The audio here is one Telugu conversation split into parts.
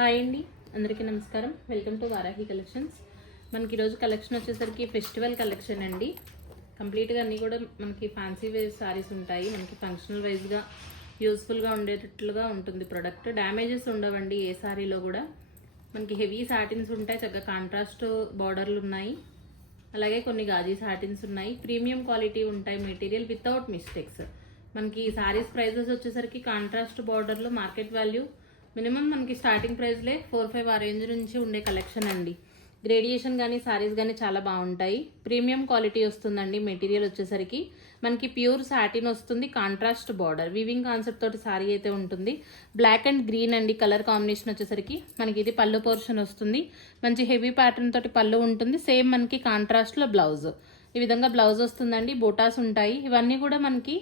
హాయ్ అండి. అందరికీ నమస్కారం. వెల్కమ్ టు వారాహి కలెక్షన్స్ మనకి ఈరోజు కలెక్షన్ వచ్చేసరికి ఫెస్టివల్ కలెక్షన్ అండి. కంప్లీట్గా అన్నీ కూడా మనకి ఫ్యాన్సీ వేర్ శారీస్ ఉంటాయి. మనకి ఫంక్షనల్ వైజ్గా యూస్ఫుల్గా ఉండేటట్లుగా ఉంటుంది ప్రొడక్ట్ డ్యామేజెస్ ఉండవండి ఏ శారీలో కూడా. మనకి హెవీ సాటిన్స్ ఉంటాయి చక్కగా కాంట్రాస్ట్ బార్డర్లు ఉన్నాయి. అలాగే కొన్ని గాజీ సాటిన్స్ ఉన్నాయి. ప్రీమియం క్వాలిటీ ఉంటాయి మెటీరియల్ వితౌట్ మిస్టేక్స్ మనకి శారీస్ ప్రైజెస్ వచ్చేసరికి కాంట్రాస్ట్ బార్డర్లో మార్కెట్ వాల్యూ మినిమం మనకి స్టార్టింగ్ ప్రైస్లే ఫోర్ ఫైవ్ ఆ రేంజ్ నుంచి ఉండే కలెక్షన్ అండి. గ్రేడియేషన్ కానీ సారీస్ కానీ చాలా బాగుంటాయి. ప్రీమియం క్వాలిటీ వస్తుందండి మెటీరియల్ వచ్చేసరికి. మనకి ప్యూర్ సాటిన్ వస్తుంది కాంట్రాస్ట్ బార్డర్. వివింగ్ కాన్సెప్ట్ తోటి సారీ అయితే ఉంటుంది. బ్లాక్ అండ్ గ్రీన్ అండి కలర్ కాంబినేషన్ వచ్చేసరికి. మనకి ఇది పళ్ళు పోర్షన్ వస్తుంది. మంచి హెవీ ప్యాటర్న్ తోటి పళ్ళు ఉంటుంది. సేమ్ మనకి కాంట్రాస్ట్లో బ్లౌజ్. ఈ విధంగా బ్లౌజ్ వస్తుందండి బోటాస్ ఉంటాయి. ఇవన్నీ కూడా మనకి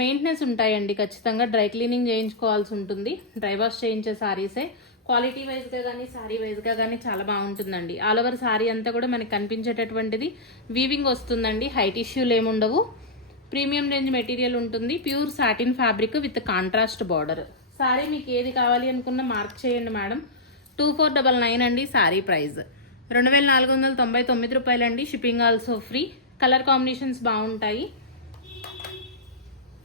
మెయింటెనెన్స్ ఉంటాయండి ఖచ్చితంగా డ్రై క్లీనింగ్ చేయించుకోవాల్సి ఉంటుంది. డ్రై వాష్ చేయించే శారీసే క్వాలిటీ వైజ్గా కానీ శారీ వైజ్గా కానీ చాలా బాగుంటుందండి. ఆల్ ఓవర్ శారీ అంతా కూడా మనకి కనిపించేటటువంటిది వీవింగ్ వస్తుందండి. హైట్ ఇష్యూలు ఏముండవు ప్రీమియం రేంజ్ మెటీరియల్ ఉంటుంది. Pure satin fabric with contrast border. Sari మీకు ఏది కావాలి అనుకున్న మార్క్ చేయండి madam. Two four double nine అండి సారీ ప్రైస్. రెండు వేల నాలుగు వందల తొంభై తొమ్మిది రూపాయలండి. Shipping also free. Colour combinations బాగుంటాయి.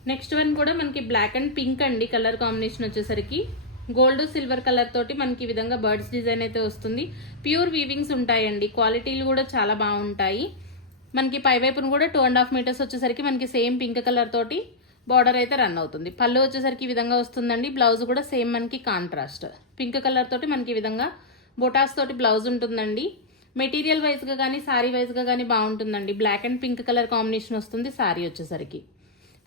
నెక్స్ట్ వన్ కూడా మనకి బ్లాక్ అండ్ పింక్ అండి కలర్ కాంబినేషన్ వచ్చేసరికి. గోల్డ్ సిల్వర్ కలర్ తోటి మనకి ఈ విధంగా బర్డ్స్ డిజైన్ అయితే వస్తుంది. ప్యూర్ వీవింగ్స్ ఉంటాయండి క్వాలిటీలు కూడా చాలా బాగుంటాయి. మనకి పై వైపున కూడా టూ అండ్ హాఫ్ మీటర్స్ వచ్చేసరికి మనకి సేమ్ పింక్ కలర్ తోటి బార్డర్ అయితే రన్ అవుతుంది. పళ్ళు వచ్చేసరికి ఈ విధంగా వస్తుందండి బ్లౌజ్ కూడా సేమ్ మనకి కాంట్రాస్ట్ పింక్ కలర్ తోటి మనకి ఈ విధంగా బొటాస్ తోటి బ్లౌజ్ ఉంటుందండి. మెటీరియల్ వైజ్గా కానీ సారీ వైజ్గా కానీ బాగుంటుందండి. Black and pink colour combination వస్తుంది సారీ వచ్చేసరికి.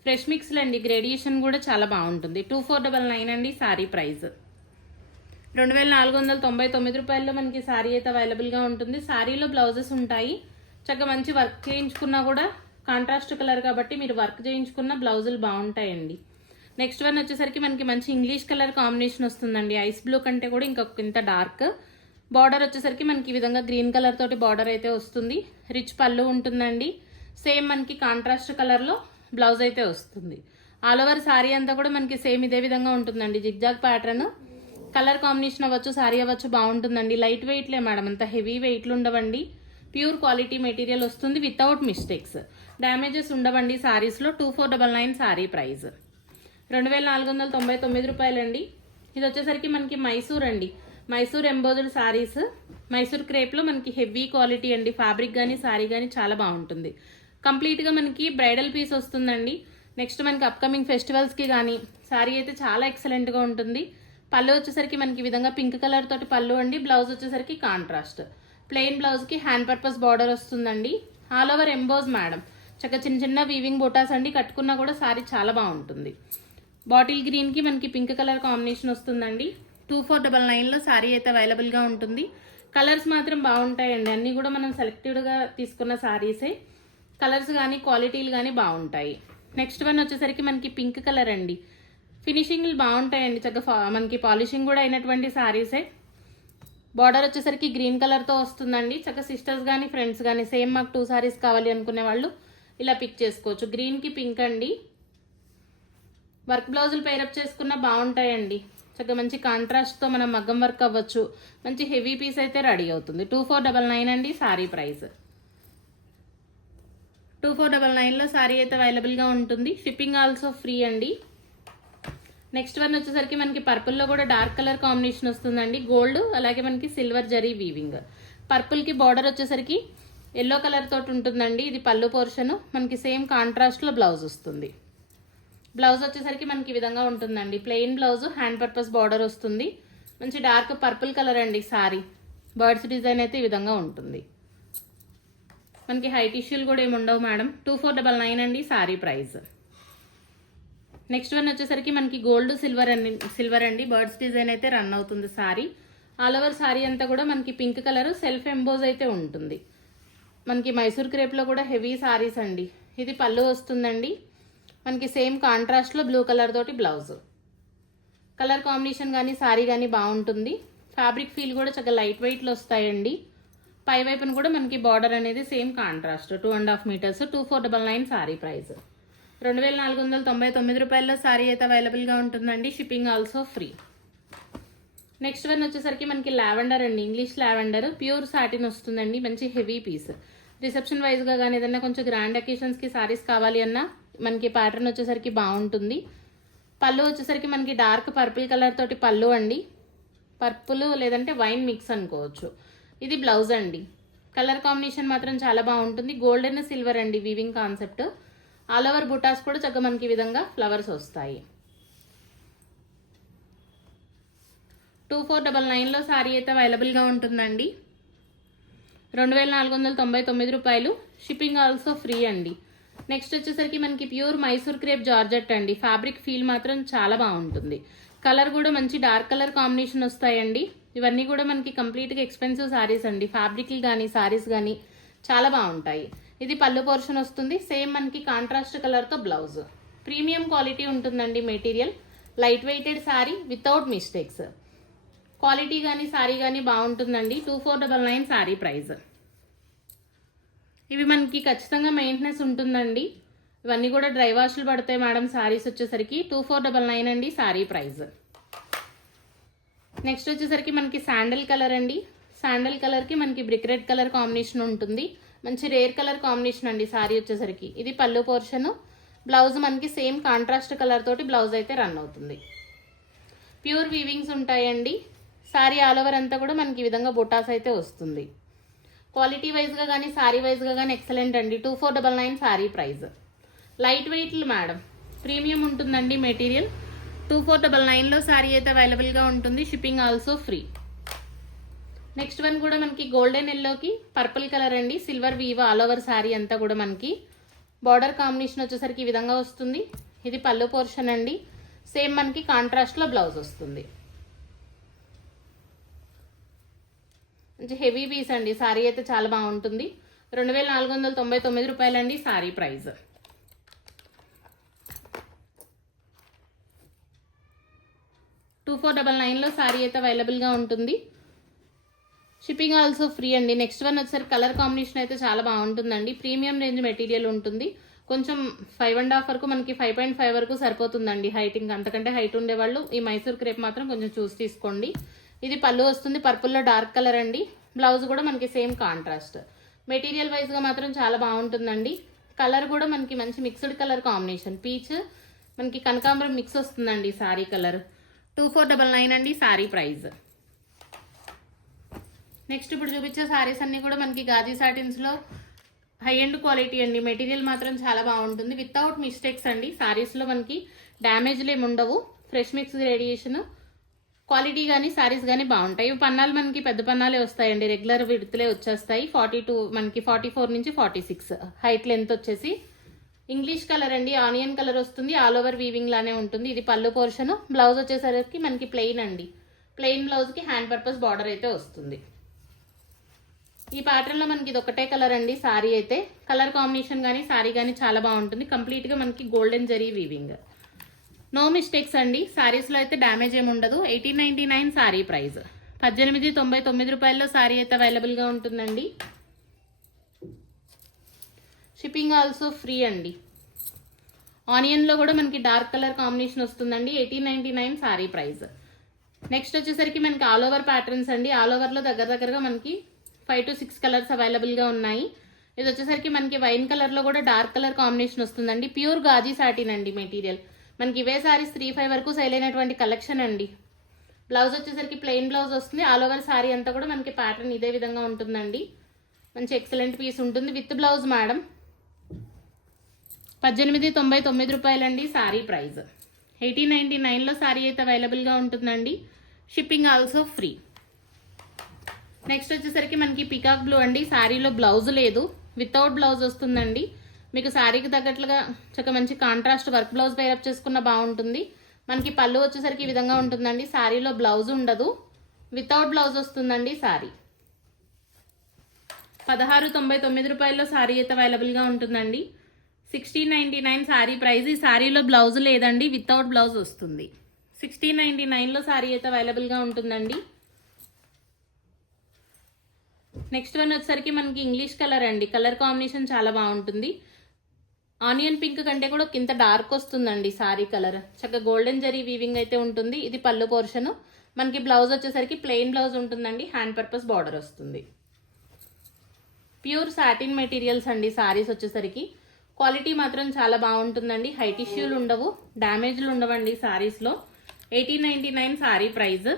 ఫ్రెష్ మిక్స్లు అండి. గ్రేడియేషన్ కూడా చాలా బాగుంటుంది. టూ ఫోర్ డబల్ నైన్ అండి సారీ ప్రైస్. రెండు వేల నాలుగు వందల తొంభై తొమ్మిది రూపాయల్లో మనకి సారీ అయితే అవైలబుల్గా ఉంటుంది. సారీలో బ్లౌజెస్ ఉంటాయి. చక్కగా మంచి వర్క్ చేయించుకున్నా కూడా కాంట్రాస్ట్ కలర్ కాబట్టి మీరు వర్క్ చేయించుకున్న బ్లౌజులు బాగుంటాయండి. నెక్స్ట్ వన్ వచ్చేసరికి మనకి మంచి ఇంగ్లీష్ కలర్ కాంబినేషన్ వస్తుందండి. ఐస్ బ్లూ కంటే కూడా ఇంకొక ఇంత డార్క్. బార్డర్ వచ్చేసరికి మనకి ఈ విధంగా గ్రీన్ కలర్ తోటి బార్డర్ అయితే వస్తుంది. రిచ్ పళ్ళు ఉంటుందండి. సేమ్ మనకి కాంట్రాస్ట్ కలర్లో బ్లౌజ్ అయితే వస్తుంది. ఆల్ ఓవర్ శారీ అంతా కూడా మనకి సేమ్ ఇదే విధంగా ఉంటుందండి. జిగ్జాగ్ ప్యాటర్న్ కలర్ కాంబినేషన్ అవ్వచ్చు సారీ అవ్వచ్చు బాగుంటుందండి. లైట్ వెయిట్లే మేడం అంత హెవీ వెయిట్లు ఉండవండి. ప్యూర్ క్వాలిటీ మెటీరియల్ వస్తుంది వితౌట్ మిస్టేక్స్ డ్యామేజెస్ ఉండవండి శారీస్లో two four double nine sari price రెండు వేల నాలుగు వందల తొంభై తొమ్మిది రూపాయలండి. ఇది వచ్చేసరికి మనకి మైసూర్ అండి. మైసూర్ ఎంబోజుడ్ శారీస్ మైసూర్ క్రేప్లో మనకి హెవీ క్వాలిటీ అండి. ఫ్యాబ్రిక్ కానీ శారీ కానీ చాలా బాగుంటుంది. కంప్లీట్గా మనకి బ్రైడల్ పీస్ వస్తుందండి. నెక్స్ట్ మనకి అప్కమింగ్ ఫెస్టివల్స్కి కానీ శారీ అయితే చాలా ఎక్సలెంట్గా ఉంటుంది. పళ్ళు వచ్చేసరికి మనకి ఈ విధంగా పింక్ కలర్ తోటి పళ్ళు అండి బ్లౌజ్ వచ్చేసరికి కాంట్రాస్ట్. ప్లెయిన్ బ్లౌజ్కి హ్యాండ్ పర్పస్ బార్డర్ వస్తుందండి. All over emboss madam. చక్కగా చిన్న చిన్న వీవింగ్ బొటాస్ అండి కట్టుకున్నా కూడా శారీ చాలా బాగుంటుంది. బాటిల్ గ్రీన్కి మనకి పింక్ కలర్ కాంబినేషన్ వస్తుందండి. టూ ఫోర్ డబల్ నైన్లో శారీ అయితే అవైలబుల్గా ఉంటుంది. కలర్స్ మాత్రం బాగుంటాయండి. అన్నీ కూడా మనం సెలెక్టెడ్గా తీసుకున్న శారీసే కలర్స్ కానీ క్వాలిటీలు కానీ బాగుంటాయి. నెక్స్ట్ వన్ వచ్చేసరికి మనకి పింక్ కలర్ అండి. ఫినిషింగ్లు బాగుంటాయండి చక్కగా మనకి పాలిషింగ్ కూడా అయినటువంటి శారీసే బార్డర్ వచ్చేసరికి గ్రీన్ కలర్తో వస్తుందండి. చక్కగా సిస్టర్స్ కానీ ఫ్రెండ్స్ కానీ సేమ్ మాకు టూ సారీస్ కావాలి అనుకునే వాళ్ళు ఇలా పిక్ చేసుకోవచ్చు. గ్రీన్కి పింక్ అండి. వర్క్ బ్లౌజులు పేరప్ చేసుకున్న బాగుంటాయండి. చక్కగా మంచి కాంట్రాస్ట్తో మనం మగ్గం వర్క్ అవ్వచ్చు. మంచి హెవీ పీస్ అయితే రెడీ అవుతుంది. టూ ఫోర్ డబల్ నైన్ అండి sari price. Two four double నైన్లో శారీ అయితే అవైలబుల్గా ఉంటుంది. షిప్పింగ్ ఆల్సో ఫ్రీ అండి. నెక్స్ట్ వన్ వచ్చేసరికి మనకి పర్పుల్లో కూడా డార్క్ కలర్ కాంబినేషన్ వస్తుందండి. గోల్డ్ అలాగే మనకి సిల్వర్ జరీ వీవింగ్ పర్పుల్కి బార్డర్ వచ్చేసరికి ఎల్లో కలర్ తోటి ఉంటుందండి. ఇది పళ్ళు పోర్షన్ మనకి సేమ్ కాంట్రాస్ట్లో బ్లౌజ్ వస్తుంది. బ్లౌజ్ వచ్చేసరికి మనకి ఈ విధంగా ఉంటుందండి. Plain blouse hand purpose border వస్తుంది. మంచి డార్క్ పర్పుల్ కలర్ అండి సారీ. బర్డ్స్ డిజైన్ అయితే ఈ విధంగా ఉంటుంది. మనకి హై టిష్యూలు కూడా ఏమి ఉండవు madam two four double nine అండి సారీ ప్రైస్ నెక్స్ట్ వన్ వచ్చేసరికి మనకి గోల్డ్ సిల్వర్ అండి సిల్వర్ అండి. బర్డ్స్ డిజైన్ అయితే రన్ అవుతుంది సారీ ఆల్ ఓవర్ సారీ అంతా కూడా మనకి పింక్ కలర్ సెల్ఫ్ ఎంబోజ్ అయితే ఉంటుంది. మనకి మైసూర్ క్రేప్లో కూడా హెవీ సారీస్ అండి. ఇది పళ్ళు వస్తుందండి. మనకి సేమ్ కాంట్రాస్ట్లో బ్లూ కలర్ తోటి బ్లౌజ్ కలర్ కాంబినేషన్ కానీ సారీ కానీ బాగుంటుంది. ఫ్యాబ్రిక్ ఫీల్ కూడా చక్కగా లైట్ వెయిట్లో వస్తాయండి. పై వైపున కూడా మనకి బార్డర్ అనేది same contrast two and half metres two four double nine sari price రెండు వేల నాలుగు వందల తొంభై తొమ్మిది రూపాయల్లో సారీ అయితే అవైలబుల్గా ఉంటుందండి. Shipping also free next one వచ్చేసరికి మనకి లావెండర్ అండి. ఇంగ్లీష్ లావెండర్ ప్యూర్ సాటిన్ వస్తుందండి. మంచి హెవీ పీస్ రిసెప్షన్ వైజ్గా కానీ ఏదైనా కొంచెం గ్రాండ్ అకేషన్స్కి సారీస్ కావాలి అన్నా మనకి ప్యాటర్న్ వచ్చేసరికి బాగుంటుంది. పళ్ళు వచ్చేసరికి మనకి డార్క్ పర్పుల్ కలర్ తోటి పళ్ళు అండి. పర్పుల్ లేదంటే వైన్ మిక్స్ అనుకోవచ్చు. ఇది బ్లౌజ్ అండి. కలర్ కాంబినేషన్ మాత్రం చాలా బాగుంటుంది. గోల్డెన్ సిల్వర్ అండి weaving concept all over butas కూడా చక్కగా మనకి ఈ విధంగా ఫ్లవర్స్ వస్తాయి. టూ ఫోర్ డబల్ నైన్లో సారీ అయితే అవైలబుల్గా ఉంటుందండి. రెండు వేల నాలుగు వందల తొంభై తొమ్మిది రూపాయలు. షిప్పింగ్ ఆల్సో ఫ్రీ అండి. నెక్స్ట్ వచ్చేసరికి మనకి ప్యూర్ మైసూర్ క్రేప్ జార్జెట్ అండి. ఫ్యాబ్రిక్ ఫీల్ మాత్రం చాలా బాగుంటుంది. కలర్ కూడా మంచి డార్క్ కలర్ కాంబినేషన్ వస్తాయండి. ఇవన్నీ కూడా మనకి కంప్లీట్గా ఎక్స్పెన్సివ్ సారీస్ అండి. ఫ్యాబ్రిక్లు కానీ శారీస్ కానీ చాలా బాగుంటాయి. ఇది పళ్ళు పోర్షన్ వస్తుంది. సేమ్ మనకి కాంట్రాస్ట్ కలర్తో బ్లౌజ్ ప్రీమియం క్వాలిటీ ఉంటుందండి material light weighted sari without mistakes quality కానీ శారీ కానీ బాగుంటుందండి. Two four double nine sari price ఇవి మనకి ఖచ్చితంగా మెయింటెనెన్స్ ఉంటుందండి. ఇవన్నీ కూడా డ్రై వాష్లు పడతాయి మేడం శారీస్ వచ్చేసరికి టూ ఫోర్ డబల్ నైన్ అండి శారీ ప్రైస్ నెక్స్ట్ వచ్చేసరికి మనకి శాండల్ కలర్ అండి. శాండల్ కలర్కి మనకి బ్రిక్ రెడ్ కలర్ కాంబినేషన్ ఉంటుంది. మంచి రేర్ కలర్ కాంబినేషన్ అండి శారీ వచ్చేసరికి. ఇది పళ్ళు పోర్షన్ బ్లౌజ్ మనకి సేమ్ కాంట్రాస్ట్ కలర్ తోటి బ్లౌజ్ అయితే రన్ అవుతుంది. ప్యూర్ వీవింగ్స్ ఉంటాయండి. శారీ ఆల్ ఓవర్ అంతా కూడా మనకి ఈ విధంగా బొటాస్ అయితే వస్తుంది. క్వాలిటీ వైజ్గా కానీ శారీ వైజ్గా కానీ ఎక్సలెంట్ అండి. Two four double nine sari price light వెయిట్లు madam premium ఉంటుందండి మెటీరియల్ టూ ఫోర్ డబల్ నైన్లో శారీ అయితే అవైలబుల్గా ఉంటుంది. Shipping also free next one కూడా మనకి గోల్డెన్ ఎల్లోకి పర్పుల్ కలర్ అండి. Silver weave all over sari అంతా కూడా మనకి. బార్డర్ కాంబినేషన్ వచ్చేసరికి ఈ విధంగా వస్తుంది. ఇది పళ్ళు పోర్షన్ అండి. సేమ్ మనకి కాంట్రాస్ట్లో బ్లౌజ్ వస్తుంది. మంచి హెవీ పీస్ అండి. శారీ అయితే చాలా బాగుంటుంది. రెండు వేల నాలుగు వందల తొంభై తొమ్మిది రూపాయలండి sari price two four double నైన్లో శారీ అయితే అవైలబుల్గా ఉంటుంది. షిప్పింగ్ ఆల్సో ఫ్రీ అండి. నెక్స్ట్ వన్ వచ్చేసరి కలర్ కాంబినేషన్ అయితే చాలా బాగుంటుందండి. ప్రీమియం రేంజ్ మెటీరియల్ ఉంటుంది. కొంచెం ఫైవ్ అండ్ హాఫ్ వరకు మనకి ఫైవ్ పాయింట్ ఫైవ్ వరకు సరిపోతుందండి హైటింగ్ అంతకంటే హైట్ ఉండేవాళ్ళు ఈ మైసూర్ క్రేప్ మాత్రం కొంచెం చూసి తీసుకోండి. ఇది పళ్ళు వస్తుంది. పర్పుల్లో డార్క్ కలర్ అండి. బ్లౌజ్ కూడా మనకి సేమ్ కాంట్రాస్ట్ మెటీరియల్ వైజ్గా మాత్రం చాలా బాగుంటుందండి. కలర్ కూడా మనకి మంచి మిక్స్డ్ కలర్ కాంబినేషన్ పీచ్ మనకి కనకాంబరం మిక్స్ వస్తుందండి sari colour two four double nine అండి శారీ ప్రైస్ నెక్స్ట్ ఇప్పుడు చూపించే శారీస్ అన్నీ కూడా మనకి గాజీ సాటిన్స్లో హై అండ్ క్వాలిటీ అండి. మెటీరియల్ మాత్రం చాలా బాగుంటుంది. వితౌట్ మిస్టేక్స్ అండి. సారీస్లో మనకి డ్యామేజ్లు ఏమి ఉండవు. ఫ్రెష్ మిక్స్ రేడియేషన్ క్వాలిటీ కానీ శారీస్ కానీ బాగుంటాయి. ఇవి పన్నాలు మనకి పెద్ద పన్నాలే వస్తాయండి. రెగ్యులర్ విడుతులే వచ్చేస్తాయి. ఫార్టీ టూ మనకి ఫార్టీ ఫోర్ నుంచి ఫార్టీ సిక్స్. హైట్ లెంత్ వచ్చేసి ఇంగ్లీష్ కలర్ అండి ఆనియన్ కలర్ వస్తుంది ఆల్ ఓవర్ వీవింగ్ లానే ఉంటుంది. ఇది పళ్ళు పోర్షన్. బ్లౌజ్ వచ్చేసరికి మనకి ప్లెయిన్ అండి. ప్లెయిన్ బ్లౌజ్కి హ్యాండ్ పర్పస్ బార్డర్ అయితే వస్తుంది. ఈ ప్యాటర్న్లో మనకి ఇది ఒకటే కలర్ అండి సారీ అయితే. కలర్ కాంబినేషన్ కానీ సారీ కానీ చాలా బాగుంటుంది. కంప్లీట్గా మనకి golden zari weaving. No mistakes అండి. శారీస్లో అయితే డ్యామేజ్ ఏమి ఉండదు. Eighteen ninety nine sari price. పద్దెనిమిది తొంభై తొమ్మిది రూపాయల్లో సారీ అయితే అవైలబుల్గా ఉంటుందండి. షిప్పింగ్ ఆల్సో ఫ్రీ అండి. ఆనియన్లో కూడా మనకి డార్క్ కలర్ కాంబినేషన్ వస్తుందండి. Eighteen ninety nine sari price next వచ్చేసరికి మనకి ఆల్ ఓవర్ ప్యాటర్న్స్ అండి. ఆల్ ఓవర్లో దగ్గర దగ్గరగా మనకి ఫైవ్ టు సిక్స్ కలర్స్ అవైలబుల్గా ఉన్నాయి. ఇది వచ్చేసరికి మనకి వైన్ కలర్లో కూడా డార్క్ కలర్ కాంబినేషన్ వస్తుందండి. ప్యూర్ గాజీ సాటిన్ అండి మెటీరియల్ మనకి ఇవే సారీస్ త్రీ ఫైవ్ వరకు సేల్ అయినటువంటి కలెక్షన్ అండి. బ్లౌజ్ వచ్చేసరికి ప్లెయిన్ బ్లౌజ్ వస్తుంది. ఆల్ ఓవర్ సారీ అంతా కూడా మనకి ప్యాటర్న్ ఇదే విధంగా ఉంటుందండి. మంచి ఎక్సలెంట్ పీస్ ఉంటుంది. విత్ బ్లౌజ్ మేడం పద్దెనిమిది తొంభై తొమ్మిది రూపాయలండి శారీ ప్రైస్ ఎయిటీన్ నైంటీ నైన్లో శారీ అయితే అవైలబుల్గా ఉంటుందండి. Shipping also free. నెక్స్ట్ వచ్చేసరికి మనకి పికాక్ బ్లూ అండి. శారీలో బ్లౌజ్ లేదు. వితౌట్ బ్లౌజ్ వస్తుందండి. మీకు శారీకి తగ్గట్లుగా చక్క మంచి కాంట్రాస్ట్ వర్క్ బ్లౌజ్ పేరప్ చేసుకున్న బాగుంటుంది. మనకి పళ్ళు వచ్చేసరికి ఈ విధంగా ఉంటుందండి. శారీలో బ్లౌజ్ ఉండదు. వితౌట్ బ్లౌజ్ వస్తుందండి శారీ పదహారు తొంభై తొమ్మిది రూపాయల్లో శారీ అయితే అవైలబుల్గా ఉంటుందండి. Sixteen ninety nine sari price ఈ శారీలో బ్లౌజ్ లేదండి వితౌట్ బ్లౌజ్ వస్తుంది. సిక్స్టీన్ నైంటీ నైన్లో శారీ అయితే అవైలబుల్గా ఉంటుందండి. నెక్స్ట్ వన్ వచ్చేసరికి మనకి ఇంగ్లీష్ కలర్ అండి. కలర్ కాంబినేషన్ చాలా బాగుంటుంది. ఆనియన్ పింక్ కంటే కూడా కింద డార్క్ వస్తుందండి సారీ కలర్ చక్కగా గోల్డెన్ జరీ వీవింగ్ అయితే ఉంటుంది. ఇది పళ్ళు పోర్షన్ మనకి బ్లౌజ్ వచ్చేసరికి ప్లెయిన్ బ్లౌజ్ ఉంటుందండి. హ్యాండ్ పర్పస్ బార్డర్ వస్తుంది. ప్యూర్ సాటిన్ మెటీరియల్స్ అండి సారీస్ వచ్చేసరికి. క్వాలిటీ మాత్రం చాలా బాగుంటుందండి. హై టిష్యూలు ఉండవు. డ్యామేజ్లు ఉండవండి శారీస్లో eighteen ninety nine sari price.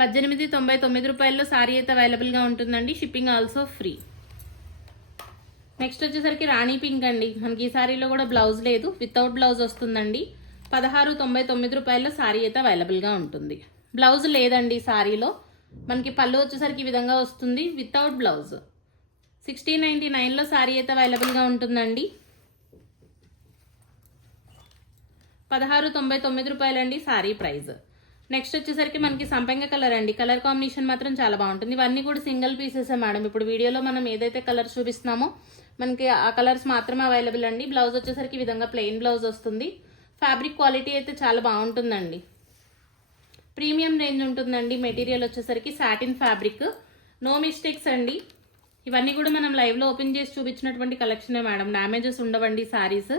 పద్దెనిమిది తొంభై తొమ్మిది రూపాయల్లో శారీ అయితే అవైలబుల్గా ఉంటుందండి. Shipping also free. నెక్స్ట్ వచ్చేసరికి రాణి పింక్ అండి. మనకి ఈ శారీలో కూడా బ్లౌజ్ లేదు. వితౌట్ బ్లౌజ్ వస్తుందండి. పదహారు తొంభై తొమ్మిది రూపాయల్లో శారీ అయితే అవైలబుల్గా ఉంటుంది. బ్లౌజ్ లేదండి శారీలో మనకి పళ్ళు వచ్చేసరికి ఈ విధంగా వస్తుంది. Without blouse. సిక్స్టీన్ నైంటీ నైన్లో శారీ అయితే అవైలబుల్గా ఉంటుందండి. పదహారు తొంభై తొమ్మిది రూపాయలండి సారీ ప్రైస్ నెక్స్ట్ వచ్చేసరికి మనకి సంపెంగ కలర్ అండి. కలర్ కాంబినేషన్ మాత్రం చాలా బాగుంటుంది. ఇవన్నీ కూడా సింగిల్ పీసెస్ మేడం. ఇప్పుడు వీడియోలో మనం ఏదైతే కలర్ చూపిస్తున్నామో మనకి ఆ కలర్స్ మాత్రమే అవైలబుల్ అండి. బ్లౌజ్ వచ్చేసరికి ఈ విధంగా ప్లెయిన్ బ్లౌజ్ వస్తుంది. ఫ్యాబ్రిక్ క్వాలిటీ అయితే చాలా బాగుంటుందండి. ప్రీమియం రేంజ్ ఉంటుందండి. మెటీరియల్ వచ్చేసరికి సాటిన్ ఫ్యాబ్రిక్ నో మిస్టేక్స్ అండి. ఇవన్నీ కూడా మనం లైవ్లో ఓపెన్ చేసి చూపించినటువంటి కలెక్షనే మేడం. డ్యామేజెస్ ఉండవండి సారీస్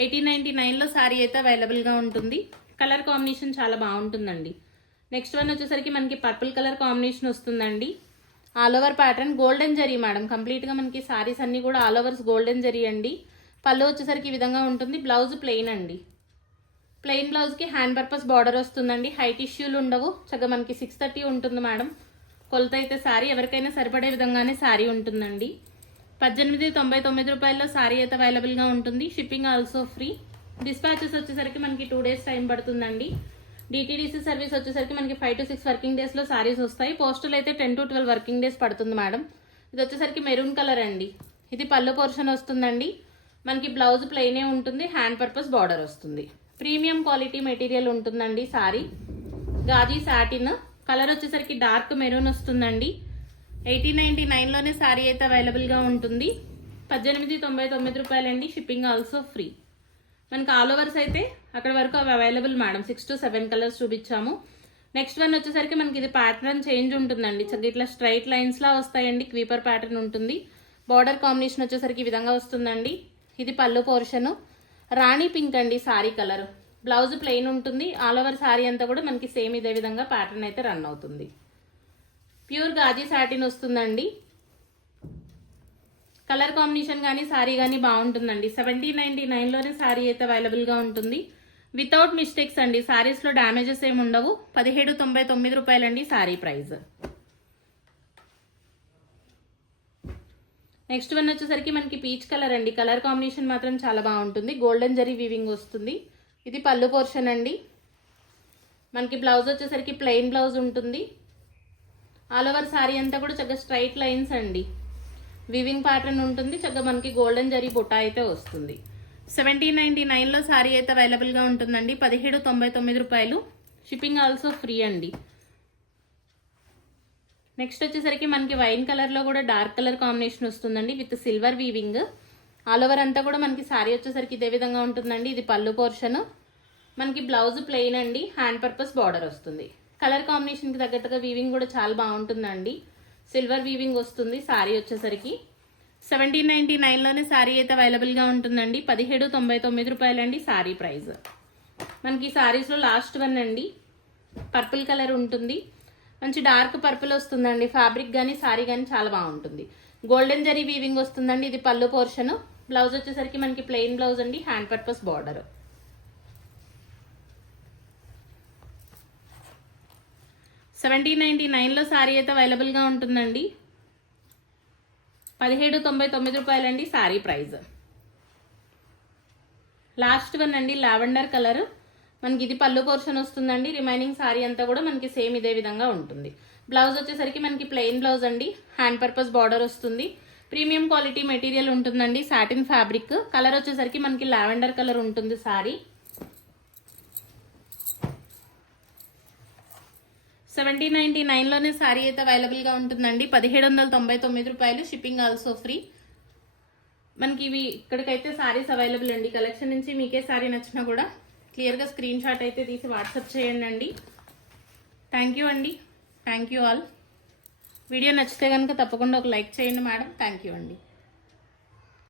ఎయిటీన్ నైంటీ నైన్లో సారీ అయితే అవైలబుల్గా ఉంటుంది. కలర్ కాంబినేషన్ చాలా బాగుంటుందండి. నెక్స్ట్ వన్ వచ్చేసరికి మనకి పర్పుల్ కలర్ కాంబినేషన్ వస్తుందండి. All over pattern golden zari madam. కంప్లీట్గా మనకి సారీస్ అన్నీ కూడా ఆల్ ఓవర్స్ గోల్డెన్ జరీ అండి. పళ్ళు వచ్చేసరికి ఈ విధంగా ఉంటుంది. బ్లౌజ్ ప్లెయిన్ అండి. ప్లెయిన్ బ్లౌజ్కి హ్యాండ్ పర్పస్ బార్డర్ వస్తుందండి. హైట్ ఇష్యూలు ఉండవు. చక్కగా మనకి సిక్స్ థర్టీ ఉంటుంది మేడం. కొలత అయితే సారీ ఎవరికైనా సరిపడే విధంగానే సారీ ఉంటుందండి. పద్దెనిమిది తొంభై తొమ్మిది రూపాయల్లో సారీ అయితే అవైలబుల్గా ఉంటుంది. షిప్పింగ్ ఆల్సో ఫ్రీ డిస్పాచెస్ వచ్చేసరికి మనకి టూ డేస్ టైం పడుతుందండి. డిటీడీసీ సర్వీస్ వచ్చేసరికి మనకి ఫైవ్ టు సిక్స్ వర్కింగ్ డేస్లో సారీస్ వస్తాయి. పోస్టల్ అయితే ten to twelve working days పడుతుంది మేడం ఇది వచ్చేసరికి మెరూన్ కలర్ అండి. ఇది పళ్ళు పోర్షన్ వస్తుందండి. మనకి బ్లౌజ్ ప్లెయినే ఉంటుంది హ్యాండ్ పర్పస్ బార్డర్ వస్తుంది. ప్రీమియం క్వాలిటీ మెటీరియల్ ఉంటుందండి సారీ. గాజీ సాటిన్ కలర్ వచ్చేసరికి డార్క్ మెరూన్ వస్తుందండి. ఎయిటీన్ నైన్టీ నైన్లోనే సారీ అయితే అవైలబుల్గా ఉంటుంది. పద్దెనిమిది తొంభై తొమ్మిది రూపాయలండి షిప్పింగ్ ఆల్సో ఫ్రీ మనకి ఆల్ ఓవర్స్ అయితే అక్కడ వరకు అవి available madam six to seven colours చూపించాము. నెక్స్ట్ వన్ వచ్చేసరికి మనకి ఇది ప్యాటర్న్ చేంజ్ ఉంటుందండి. ఇట్లా స్ట్రైట్ లైన్స్లా వస్తాయండి. క్వీపర్ ప్యాటర్న్ ఉంటుంది. బార్డర్ కాంబినేషన్ వచ్చేసరికి ఈ విధంగా వస్తుందండి. ఇది పళ్ళు పోర్షన్ రాణి పింక్ అండి సారీ కలర్ బ్లౌజ్ ప్లెయిన్ ఉంటుంది. ఆల్ ఓవర్ సారీ అంతా కూడా మనకి సేమ్ ఇదే విధంగా ప్యాటర్న్ అయితే రన్ అవుతుంది. ప్యూర్ గాజీ సాటిన్ వస్తుందండి. కలర్ కాంబినేషన్ కానీ సారీ కానీ బాగుంటుందండి. సెవెంటీన్ నైన్టీ నైన్లోనే సారీ అయితే అవైలబుల్గా ఉంటుంది. వితౌట్ మిస్టేక్స్ అండి. సారీస్లో డ్యామేజెస్ ఏమి ఉండవు. పదిహేడు తొంభై తొమ్మిది రూపాయలండి సారీ ప్రైస్. నెక్స్ట్ వన్ వచ్చేసరికి మనకి పీచ్ కలర్ అండి. కలర్ కాంబినేషన్ మాత్రం చాలా బాగుంటుంది. గోల్డెన్ జరీ వీవింగ్ వస్తుంది. ఇది పళ్ళు పోర్షన్ అండి. మనకి బ్లౌజ్ వచ్చేసరికి ప్లెయిన్ బ్లౌజ్ ఉంటుంది. ఆల్ ఓవర్ శారీ అంతా కూడా చక్కగా స్ట్రైట్ లైన్స్ అండి. వివింగ్ ప్యాటర్న్ ఉంటుంది చక్కగా మనకి గోల్డెన్ జరీ బుట్ట అయితే వస్తుంది. సెవెంటీన్ నైన్టీ నైన్లో శారీ అయితే అవైలబుల్గా ఉంటుందండి. పదిహేడు తొంభై తొమ్మిది రూపాయలు. షిప్పింగ్ ఆల్సో ఫ్రీ అండి. నెక్స్ట్ వచ్చేసరికి మనకి వైన్ కలర్లో కూడా డార్క్ కలర్ కాంబినేషన్ వస్తుందండి with silver weaving all over అంతా కూడా మనకి శారీ వచ్చేసరికి ఇదే విధంగా ఉంటుందండి. ఇది పళ్ళు పోర్షన్ మనకి బ్లౌజ్ ప్లెయిన్ అండి. హ్యాండ్ పర్పస్ బార్డర్ వస్తుంది. కలర్ కాంబినేషన్కి తగ్గట్టుగా వీవింగ్ కూడా చాలా బాగుంటుందండి. సిల్వర్ వీవింగ్ వస్తుంది శారీ వచ్చేసరికి. సెవెంటీన్ నైన్టీ నైన్లోనే శారీ అయితే అవైలబుల్గా ఉంటుందండి. పదిహేడు తొంభై తొమ్మిది రూపాయలండి శారీ ప్రైస్ మనకి సారీస్లో లాస్ట్ వన్ అండి. పర్పుల్ కలర్ ఉంటుంది. మంచి డార్క్ పర్పుల్ వస్తుందండి. ఫ్యాబ్రిక్ కానీ శారీ కానీ చాలా బాగుంటుంది. గోల్డెన్ జరీ వీవింగ్ వస్తుందండి. ఇది పళ్ళు పోర్షన్ బ్లౌజ్ వచ్చేసరికి మనకి ప్లెయిన్ బ్లౌజ్ అండి. Hand purpose border seventeen ninety నైన్లో శారీ అయితే అవైలబుల్గా ఉంటుందండి. పదిహేడు తొంభై తొమ్మిది రూపాయలండి శారీ ప్రైస్. లాస్ట్ వన్ అండి లావెండర్ కలర్. మనకి ఇది పళ్ళు పోర్షన్ వస్తుందండి. రిమైనింగ్ శారీ అంతా కూడా మనకి సేమ్ ఇదే విధంగా ఉంటుంది. బ్లౌజ్ వచ్చేసరికి మనకి ప్లెయిన్ బ్లౌజ్ అండి. హ్యాండ్ పర్పస్ బార్డర్ వస్తుంది. ప్రీమియం క్వాలిటీ మెటీరియల్ ఉంటుందండి సాటిన్ ఫ్యాబ్రిక్. కలర్ వచ్చేసరికి మనకి లావెండర్ కలర్ ఉంటుంది సారీ సెవెంటీన్ నైన్టీ నైన్లోనే శారీ అయితే అవైలబుల్గా ఉంటుందండి. పదిహేడు వందల తొంభై తొమ్మిది రూపాయలు షిప్పింగ్ ఆల్సో ఫ్రీ మనకి ఇవి ఇక్కడికైతే శారీస్ అవైలబుల్ అండి. కలెక్షన్ నుంచి మీకే శారీ నచ్చినా కూడా క్లియర్గా స్క్రీన్ షాట్ అయితే తీసి వాట్సాప్ చేయండి అండి. థ్యాంక్ యూ అండి. థ్యాంక్ యూ ఆల్ వీడియో నచ్చితే కనుక తప్పకుండా ఒక లైక్ చేయండి మేడం. థ్యాంక్ యూ అండి.